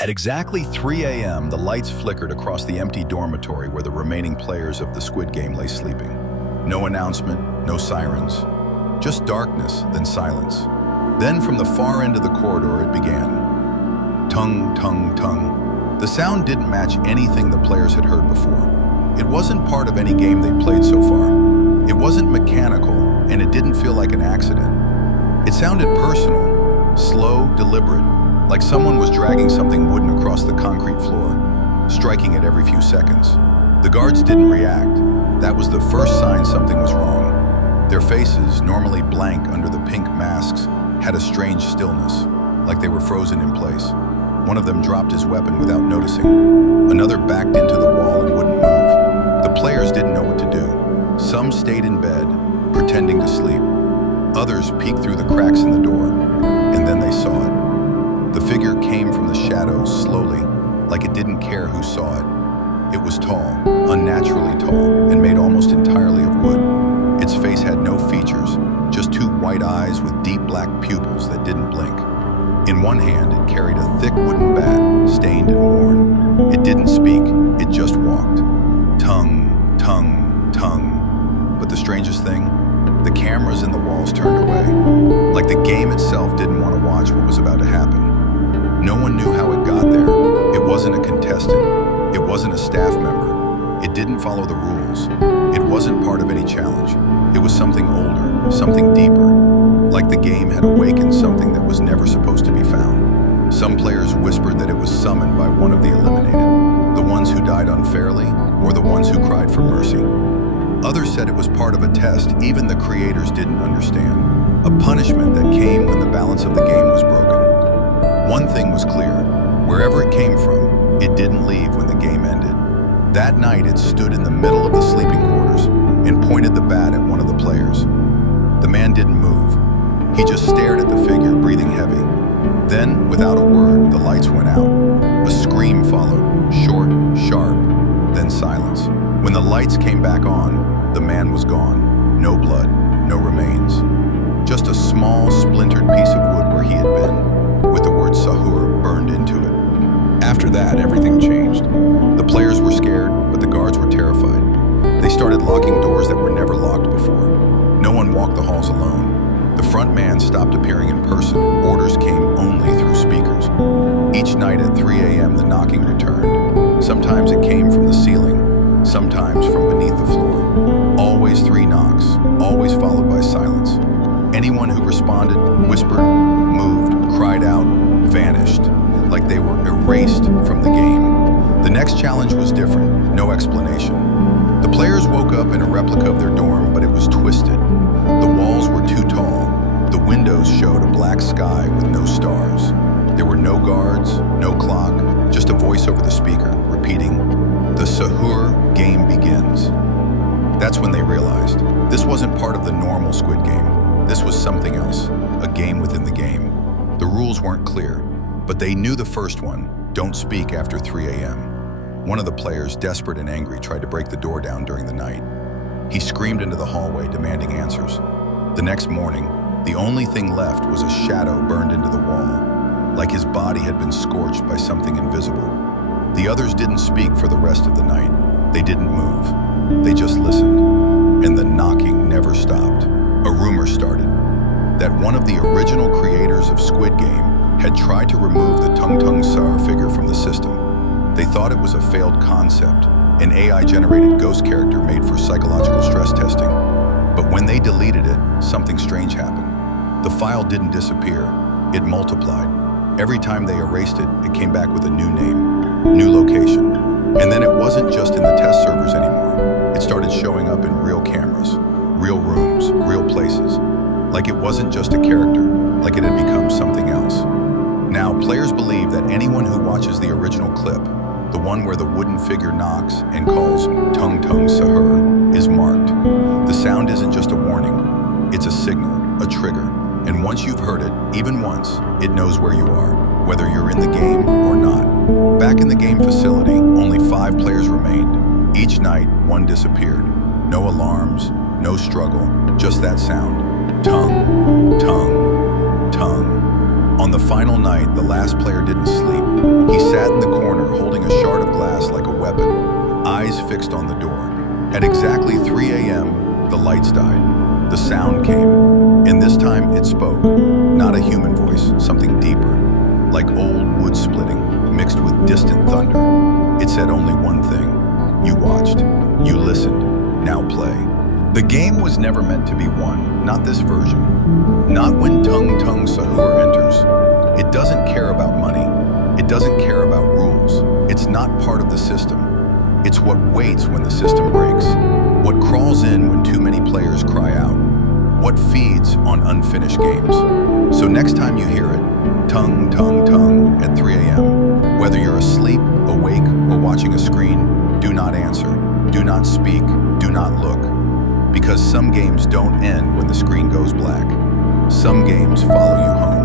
At exactly 3 a.m., the lights flickered across the empty dormitory where the remaining players of the Squid Game lay sleeping. No announcement, no sirens, just darkness, then silence. Then from the far end of the corridor it began. Tung, tung, tung. The sound didn't match anything the players had heard before. It wasn't part of any game they'd played so far. It wasn't mechanical, and it didn't feel like an accident. It sounded personal, slow, deliberate, like someone was dragging something wooden across the concrete floor, striking it every few seconds. The guards didn't react. That was the first sign something was wrong. Their faces, normally blank under the pink masks, had a strange stillness, like they were frozen in place. One of them dropped his weapon without noticing. Another backed into the wall and wouldn't move. The players didn't know what to do. Some stayed in bed, pretending to sleep. Others peeked through the cracks in the door, and then they saw it. The figure came from the shadows slowly, like it didn't care who saw it. It was tall, unnaturally tall, and made almost entirely of wood. Its face had no features, just two white eyes with deep black pupils that didn't blink. In one hand, it carried a thick wooden bat, stained and worn. It didn't speak, it just walked. Tung, tung, tung. But the strangest thing? The cameras in the walls turned away, like the game itself didn't want to watch what was about to happen. No one knew how it got there. It wasn't a contestant. It wasn't a staff member. It didn't follow the rules. It wasn't part of any challenge. It was something older, something deeper, like the game had awakened something that was never supposed to be found. Some players whispered that it was summoned by one of the eliminated, the ones who died unfairly, or the ones who cried for mercy. Others said it was part of a test even the creators didn't understand, a punishment that came when the balance of the game was broken. One thing was clear, wherever it came from, it didn't leave when the game ended. That night it stood in the middle of the sleeping quarters and pointed the bat at one of the players. The man didn't move. He just stared at the figure, breathing heavy. Then, without a word, the lights went out. A scream followed, short, sharp, then silence. When the lights came back on, the man was gone. No blood, no remains. Just a small, splintered piece of wood where he had been, with the word Sahur burned into it. After that, everything changed. The players were scared, but the guards were terrified. They started locking doors that were never locked before. No one walked the halls alone. The front man stopped appearing in person. Orders came only through speakers. Each night at 3 a.m. the knocking returned. Sometimes it came from the ceiling, sometimes from beneath the floor. Always 3 knocks, always followed by silence. Anyone who responded, whispered, moved, cried out, vanished, like they were erased from the game. The next challenge was different, no explanation. The players woke up in a replica of their dorm, but it was twisted. The walls were too tall. The windows showed a black sky with no stars. There were no guards, no clock, just a voice over the speaker, repeating, "The Sahur game begins." That's when they realized this wasn't part of the normal Squid Game. This was something else, a game within the game. The rules weren't clear, but they knew the first one, don't speak after 3 a.m. One of the players, desperate and angry, tried to break the door down during the night. He screamed into the hallway, demanding answers. The next morning, the only thing left was a shadow burned into the wall, like his body had been scorched by something invisible. The others didn't speak for the rest of the night. They didn't move. They just listened. And the knocking never stopped. A rumor started that one of the original creators of Squid Game had tried to remove the Tung Tung Sahur figure from the system. They thought it was a failed concept, an AI-generated ghost character made for psychological stress testing. But when they deleted it, something strange happened. The file didn't disappear, it multiplied. Every time they erased it, it came back with a new name, new location. And then it wasn't just in the test servers anymore. It started showing up in real cameras, real rooms, real places. Like it wasn't just a character, like it had become something else. Now, players believe that anyone who watches the original clip, the one where the wooden figure knocks and calls Tung Tung Sahur, is marked. The sound isn't just a warning, it's a signal, a trigger. And once you've heard it, even once, it knows where you are, whether you're in the game or not. Back in the game facility, only 5 players remained. Each night, one disappeared. No alarms, no struggle, just that sound. Tung, tung, tung. On the final night, the last player didn't sleep. He sat fixed on the door. At exactly 3 a.m., the lights died. The sound came, and this time it spoke. Not a human voice, something deeper, like old wood splitting, mixed with distant thunder. It said only one thing. You watched, you listened, now play. The game was never meant to be won, not this version. Not when Tung Tung Sahur enters. It doesn't care about money. It doesn't care about rules. It's not part of the system. It's what waits when the system breaks. What crawls in when too many players cry out. What feeds on unfinished games. So next time you hear it, tung, tung, tung at 3 a.m., whether you're asleep, awake, or watching a screen, do not answer, do not speak, do not look. Because some games don't end when the screen goes black. Some games follow you home.